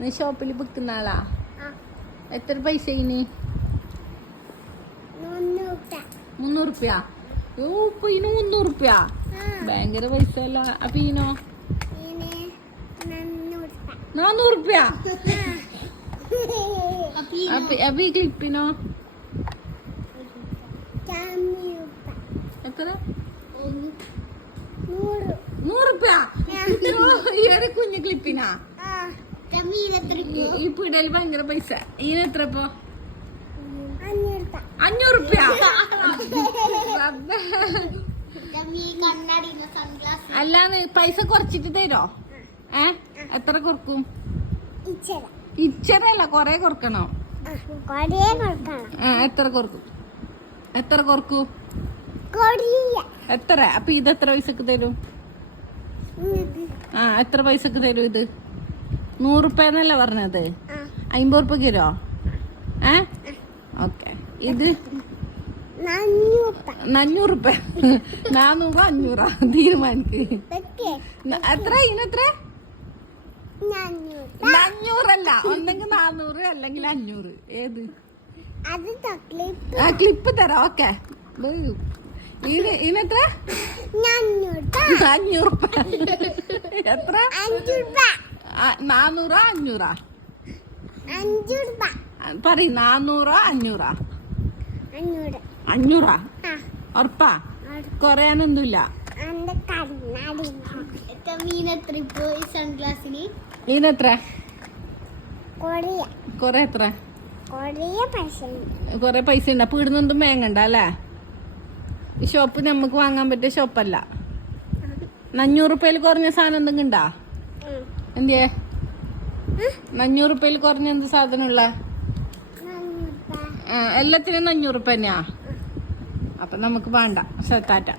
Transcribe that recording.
നീ ഷോപ്പിൽ വിൽക്കുന്ന ആളാ? എത്ര പൈസ ഇനി? 300 റുപ്യ. ഓ ഇപ്പൊ ഇന് 300 റുപ്യ ഭയങ്കര പൈസ അല്ല. അപ്പൊ ഇനോ 400 റുപ്യ. അപ്പൊ ഈ ക്ലിപ്പിനോ എത്ര? 100 റുപ്യ. ഈ ഒരു കുഞ്ഞു ക്ലിപ്പിനാ? ഈ പിടയിൽ ഭയങ്കര പൈസ. ഇതിനെത്ര ഇപ്പൊ? 500 റുപ്യ. അല്ലാന്ന് പൈസ കുറച്ചിട്ട് തരോ? എത്ര കുറക്കും? ഇച്ചരല്ല, കൊറേ കുറക്കണോ? എത്ര കുറക്കും? എത്ര കുറക്കും? എത്ര? അപ്പൊ ഇതെത്ര പൈസക്ക് തരും? എത്ര പൈസക്ക് തരും ഇത്? 100 റുപ്യ എന്നല്ലേ പറഞ്ഞത്? 50 റുപ്യക്ക് തരോ? ഓക്കെ. ഇത് 400 റുപ്യ. 400 500 തീരുമാനിക്ക്. എത്ര? ഇതിനെത്ര? 400 അല്ല, ഒന്നെങ്കിൽ 400 അല്ലെങ്കിൽ 500. ഏത്? ക്ലിപ്പ് തരാം. ഓക്കെ. ഇതിനെത്ര? 500 റുപ്യ. എത്ര? 400 500? പറ. 400 500? 500 ഉറപ്പാ? കൊറയാനൊന്നുമില്ല. ഇതിനെത്ര? കൊറേ എത്ര? കൊറേ പൈസ ഉണ്ട്. അപ്പൊ ഇടുന്നൊന്നും വേങ്ങണ്ട അല്ലേ? ഈ ഷോപ്പ് നമുക്ക് വാങ്ങാൻ പറ്റിയ ഷോപ്പല്ല. 500 റുപ്യയിൽ കുറഞ്ഞ സാധനം എന്തെങ്കിലും ഉണ്ടാ? എന്തിയേ 500 റുപ്യയിൽ കുറഞ്ഞ എന്ത് സാധനമുള്ള? എല്ലാത്തിനും 500 റുപ്യ തന്നെയാ? അപ്പൊ നമുക്ക് വേണ്ട. ടാറ്റ.